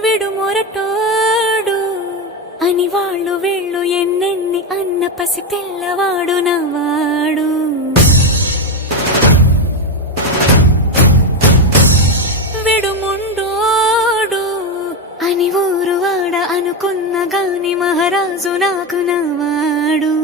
విడుమొరటోడు అని వాళ్ళు వీళ్ళు ఎన్నెన్ని అన్న పసి పిల్లవాడు నవాడు. విడుముండోడు అని ఊరు వాడ అనుకున్న గాని మహారాజు నాకు నవాడు.